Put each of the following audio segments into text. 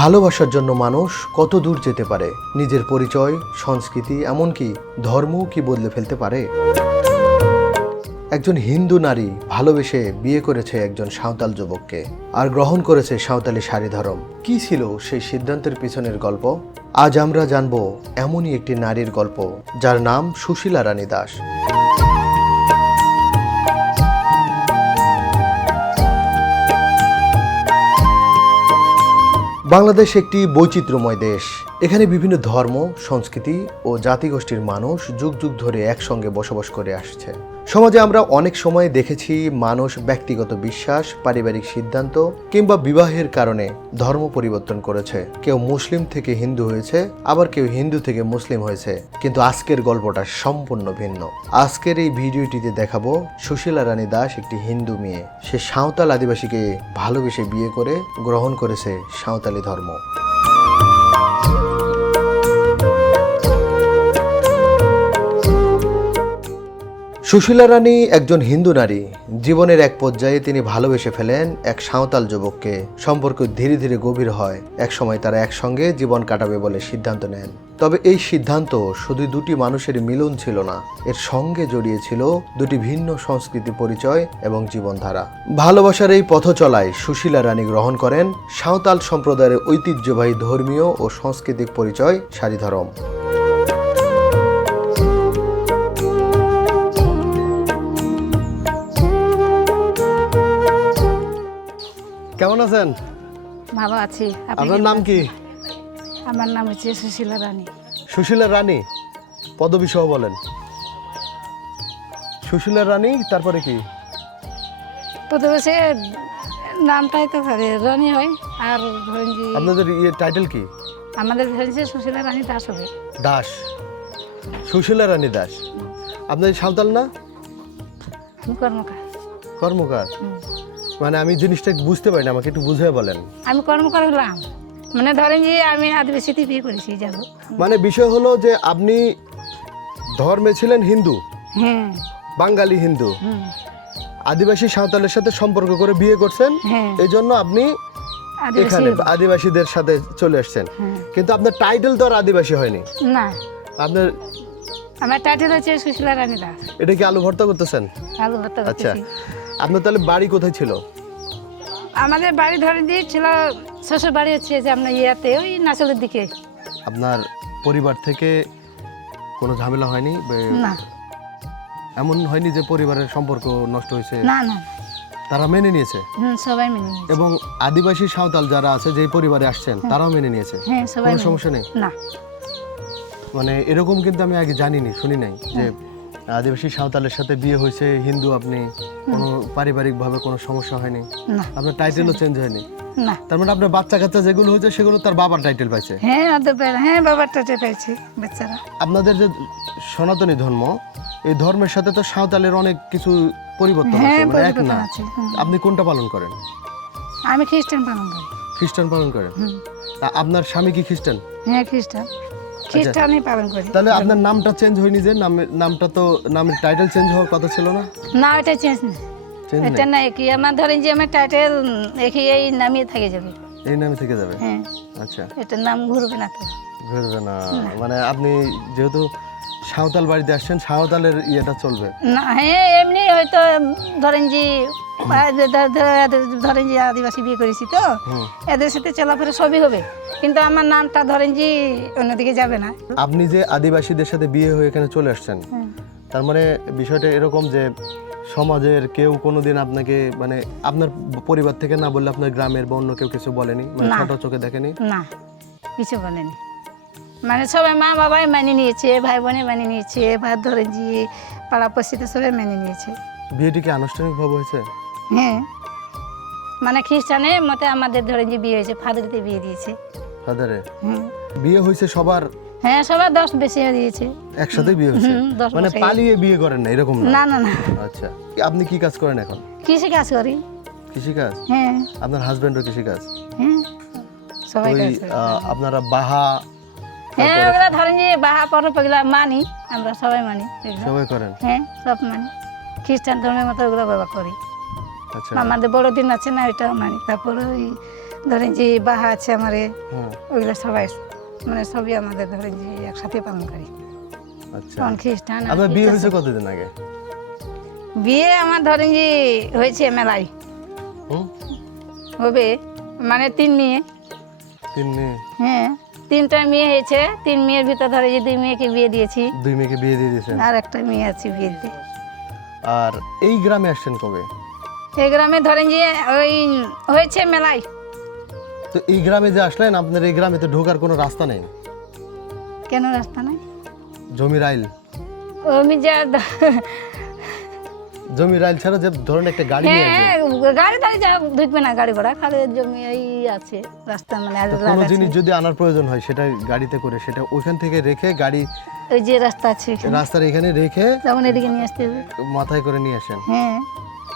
ভালোবাসার জন্য মানুষ কত দূর যেতে পারে, নিজের পরিচয়, সংস্কৃতি, এমনকি ধর্মও কি বদলে ফেলতে পারে। একজন হিন্দু নারী ভালোবেসে বিয়ে করেছে একজন সাঁওতাল যুবককে, আর গ্রহণ করেছে সাঁওতালি শাড়ি ধর্ম। কি ছিল সেই সিদ্ধান্তের পিছনের গল্প? আজ আমরা জানব এমনই একটি নারীর গল্প, যার নাম সুশীলা রানী দাস। বাংলাদেশ একটি বৈচিত্র্যময় দেশ। এখানে বিভিন্ন ধর্ম, সংস্কৃতি ও জাতিগোষ্ঠীর মানুষ যুগ যুগ ধরে একসঙ্গে বসবাস করে আসছে। সমাজে আমরা অনেক সময় দেখেছি মানুষ ব্যক্তিগত বিশ্বাস, পারিবারিক সিদ্ধান্ত কিংবা বিবাহের কারণে ধর্ম পরিবর্তন করেছে। কেউ মুসলিম থেকে হিন্দু হয়েছে, আবার কেউ হিন্দু থেকে মুসলিম হয়েছে। কিন্তু আজকের গল্পটা সম্পূর্ণ ভিন্ন। আজকের এই ভিডিওটিতে দেখাবো সুশীলা রানী দাস একটি হিন্দু মেয়ে। সে সাঁওতাল আদিবাসীকে ভালোবেসে বিয়ে করে গ্রহণ করেছে সাঁওতালি ধর্ম। সুশীলা রানী একজন হিন্দু নারী। জীবনের এক পর্যায়ে তিনি ভালোবেসে ফেলেন এক সাঁওতাল যুবককে। সম্পর্ক ধীরে ধীরে গভীর হয়। একসময় তারা একসঙ্গে জীবন কাটাবে বলে সিদ্ধান্ত নেন। তবে এই সিদ্ধান্ত শুধু দুটি মানুষের মিলন ছিল না, এর সঙ্গে জড়িয়েছিল দুটি ভিন্ন সংস্কৃতি, পরিচয় এবং জীবনধারা। ভালোবাসার এই পথ চলায় সুশীলা রানী গ্রহণ করেন সাঁওতাল সম্প্রদায়ের ঐতিহ্যবাহী ধর্মীয় ও সাংস্কৃতিক পরিচয় শাড়ি ধর্ম। কেমন আছেন? ভালো আছি। আপনার নাম কি? আমার নাম হচ্ছে সুশীলা রানী। সুশীলা রানী, পদবী সহ বলেন। সুশীলা রানী, তারপরে কি? প্রথমে সে নামটাই তো রানী হয়। আর ধরেন যে আপনাদের টাইটেল কি? আমাদের ধরেন যে সুশীলা রানী দাস হবে। দাস, সুশীলা রানী দাস। আপনার সাঁওতাল না? আমি কর্মকার। কর্মকার মানে আমি জিনিসটা বুঝতে পারি না, আমাকে একটু বুঝিয়ে বলেন। আমি কর্মকার হলাম, মানে ধরেন যে আমি আদিবাসীতে বিয়ে করেছি যাব। মানে বিষয় হলো যে আপনি ধর্মে ছিলেন হিন্দু, হ্যাঁ বাঙালি হিন্দু, আদিবাসী সাঁওতালের সাথে সম্পর্ক করে বিয়ে করছেন, হ্যাঁ। এই জন্য আপনি এখানে আদিবাসীদের সাথে চলে আসছেন। কিন্তু আপনার টাইটেল তো আর আদিবাসী হয়নি না। আপনার আমার টাইটেল হচ্ছে সুশীলা রানী দাস। এটা কি আলু ভর্তা করতেছেন? আলু ভর্তা আচ্ছা, করতেছি। আপনার তাহলে বাড়ি কোথায় ছিল? আমাদের বাড়ি ধরেন যে ছিল, শ্বশুর বাড়ি হচ্ছে যে আপনার ইয়াতে ওই নাচলের দিকে। আপনার পরিবার থেকে কোনো ঝামেলা হয়নি? না, এমন হয়নি যে পরিবারের সম্পর্ক নষ্ট হয়েছে? না না, তারা মেনে নিয়েছে? সবাই মেনে নিয়েছে। এবং আদিবাসী সাঁওতাল যারা আছে, যে পরিবারে আসছেন, তারাও মেনে নিয়েছে? হ্যাঁ, সবাই। কোনো সমস্যা নেই? না। মানে এরকম কিন্তু আমি আগে জানিনি, শুনি নাই যে আদিবাসী সাঁওতালের সাথে বিয়ে হয়েছে হিন্দু, আপনি কোনো পারিবারিকভাবে কোনো সমস্যা হয়নি? না। আপনার টাইটেলও চেঞ্জ হয়নি? না। তার মানে আপনার বাচ্চা কাচ্চা যেগুলো হয়েছে সেগুলো তার বাবার টাইটেল পাইছে? হ্যাঁ, হ্যাঁ, বাবার টাইটেল পাইছে বাচ্চারা। আপনাদের যে সনাতনী ধর্ম, এই ধর্মের সাথে তো সাঁওতালের অনেক কিছু পরিবর্তন আছে, হ্যাঁ, মানে এক পরিবর্তন না। আছে। আপনি কোনটা পালন করেন? আমি খ্রিস্টান পালন করি। খ্রিস্টান পালন করেন? তা আপনার স্বামী কি খ্রিস্টান? হ্যাঁ, খ্রিস্টানই পালন করি। তাহলে আপনার নামটা চেঞ্জ হয়নি যে? নামটা তো, নামের টাইটেল চেঞ্জ হওয়ার কথা ছিল না? না, এটা চেঞ্জ না। এটা না, কি আমার ধরেন যে আমার টাইটেল একই, এই নামই থেকে যাবে। এই নামে থেকে যাবে? হ্যাঁ। আচ্ছা, এটার নাম ঘুরবে না তো? ঘুরবে না। মানে আপনি যেহেতু সাঁওতাল বাড়িতে আসছেন, সাঁওতালের ইয়েটা চলবে না। হ্যাঁ, এমনি হয়তো ধরেন যে ধরেন যে আদিবাসী বিয়ে করেছি তো, এদের সাথে চলাফেরা সবই হবে, কিন্তু আমার নামটা ধরেন যে অন্যদিকে যাবে না। আপনি যে আদিবাসীদের সাথে বিয়ে হয়ে এখানে চলে আসছেন, তার মানে বিষয়টা এরকম যে সমাজের কেউ কোনোদিন আপনাকে, মানে আপনার পরিবার থেকে না বললে আপনার গ্রামের বা অন্য কেউ কিছু বলেনি? মানে ছোট চোখে দেখেনি? না, কিছু বলেনি। মানে সবাই, মা বাবাই মেনে নিয়েছে, ভাই বোনে মেনে নিয়েছে, বা ধরেন যে পাড়াপড়শিতে সবাই মেনে নিয়েছে। বিয়েটি কি আনুষ্ঠানিকভাবে হয়েছে? হ্যাঁ, মানে খ্রিস্টানের মতে আমাদের ধরেন যে বিয়ে হয়েছে, ফাদারিতে বিয়ে দিয়েছে। ফাদারে বিয়ে হয়েছে সবার? হ্যাঁ, সবার 10 বেশি দিয়েছে। একসাথে বিয়ে হয়েছে? মানে পালিয়ে বিয়ে করেন না এরকম? না না না। আচ্ছা, আপনি কি কাজ করেন এখন? কৃষি কাজ করি। কৃষি কাজ? হ্যাঁ। আপনার হাজবেন্ডও কৃষি কাজ? হ্যাঁ, সবাই কাজ করে। আপনারা বাহা? হ্যাঁ, ওগুলা ধরেন যে বাহা পরব এগুলা মানি, আমরা সবাই মানি। সবাই করেন? হ্যাঁ, সব মানি। খ্রিস্টান ধর্মের মতো ওগুলো বাবা করি। আচ্ছা, আমাদের বড়দিন আছে না, ওইটাও মানি। তারপরে ওই ধরেন যে বাহা আছে আমারে, হ্যাঁ ওইগুলো সবাই মানে সবই আমাদের ধরেন যে একসাথে পালন করি। আচ্ছা। কোন খ্রিস্টান আর আপনার বিয়ে খ্রিস্টান। হয়েছে কতদিন আগে? বিয়ে আমার ধরেন যে হয়েছে মেলায় হুম, হবে, মানে 3 মেয়ে। 3 মেয়ে। হ্যাঁ 3টা মেয়ে হয়েছে, 3 মেয়ের ভিতর ধরে যে 2 মেয়েকে বিয়ে দিয়েছি, 2 মেয়েকে বিয়ে দিয়ে দিয়েছেন। আর একটা মেয়ে আছে বিয়ে দিয়ে। আর এই গ্রামে আসছেন কবে? এই গ্রামে ধরেন যে ওই হয়েছে মেলায়। তো এই গ্রামে যে আসলেন, আপনার এই গ্রামে তো ঢোকার কোনো রাস্তা নেই, কেন রাস্তা নাই? জমির আইল, আমি যা জমির আইল ছাড়া যে ধরেন একটা গাড়ি নিয়ে আসবেন, হ্যাঁ গাড়ি টাড়ি যা ঢুকবে না, গাড়ি ঘোড়া খালি জমি এই আছে রাস্তা, মানে আর তো রাগ কোনো আছে। জিনিস যদি আনার প্রয়োজন হয় সেটা গাড়িতে করে সেটা ওইখান থেকে রেখে গাড়ি ওই যে রাস্তা আছে এখানে, রাস্তার এখানে রেখে যেমন এদিকে নিয়ে আসতে হবে। মাথায় করে নিয়ে আসেন। হ্যাঁ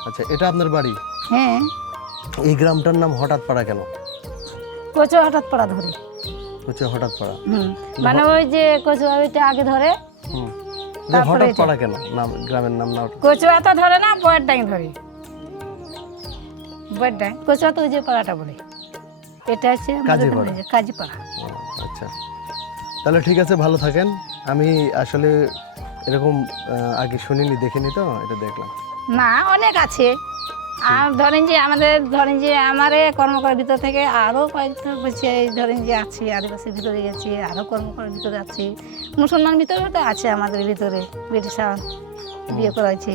আচ্ছা, এটা আপনার বাড়ি? হ্যাঁ এই গ্রামটার নাম হঠাৎ পাড়া কেন? কচু হঠাৎ পড়া ধরে। হচ্ছে হঠাৎ পাড়া। মানে ওই যে কচু ওইটা আগে ধরে, হুম, যে তারপরে হঠাৎ এটা। পাড়া কেন নাম, গ্রামের নাম না? কচু আতা ধরে না, বয়ের ডাং ধরে, বয়ের ডাং কচু আতা ওই যে পাড়াটা বলে, এটা হচ্ছে আমাদের কাজীপাড়া। ধরেন যে কাজীপাড়া। ও, আচ্ছা, তাহলে ঠিক আছে, ভালো থাকেন। আমি আসলে এরকম আগে শুনিনি, দেখিনি, তো এটা দেখলাম। না অনেক আছে, আর ধরেন যে আমাদের ধরেন যে আমার কর্মকর্তার ভিতর থেকে আরও কয়েকটা বলছে, ধরেন যে আছি আদিবাসীর ভিতরে গেছি, আরও কর্মকর্তার ভিতরে আছি, মুসলমান ভিতরে তো আছে আমাদের ভিতরে, বেটিসা বিয়ে করা হয়েছে।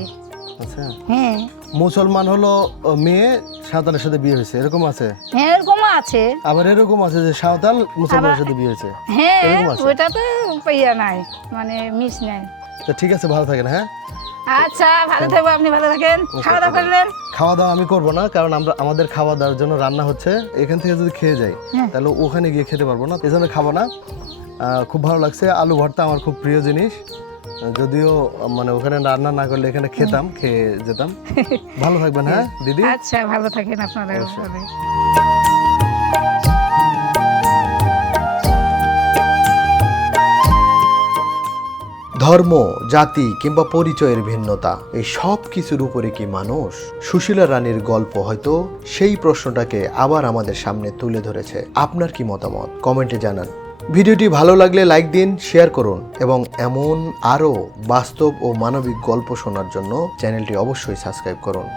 আচ্ছা, হ্যাঁ মুসলমান হলো মেয়ে সাঁওতালের সাথে বিয়ে হয়েছে, এরকম আছে? হ্যাঁ এরকমও আছে। আবার এরকম আছে যে সাঁওতাল মুসলমানের সাথে বিয়ে হয়েছে। হ্যাঁ এরকম আছে? ওইটা তো ইয়া নাই, মানে মিস নাই। তো ঠিক আছে, ভালো থাকেন। হ্যাঁ, আচ্ছা ভালো থাকবো, আপনি ভালো থাকেন। খাওয়া দাওয়া করলেন? খাওয়া দাওয়া আমি করবো না, কারণ আমাদের খাওয়া দাওয়ার জন্য রান্না হচ্ছে। এখান থেকে যদি খেয়ে যাই তাহলে ওখানে গিয়ে খেতে পারবো না, এই জন্য খাবো না। খুব ভালো লাগছে, আলু ভর্তা আমার খুব প্রিয় জিনিস, যদিও মানে ওখানে রান্না না করলে এখানে খেতাম, খেয়ে যেতাম। ভালো থাকবেন। হ্যাঁ দিদি। আচ্ছা ভালো থাকেন আপনারা। ধর্ম, জাতি কিংবা পরিচয়ের ভিন্নতা, এই সব কিছুর উপরে কি মানুষ? সুশীলা রানীর গল্প হয়তো সেই প্রশ্নটাকে আবার আমাদের সামনে তুলে ধরেছে। আপনার কি মতামত কমেন্টে জানান। ভিডিওটি ভালো লাগলে লাইক দিন, শেয়ার করুন এবং এমন আরও বাস্তব ও মানবিক গল্প শোনার জন্য চ্যানেলটি অবশ্যই সাবস্ক্রাইব করুন।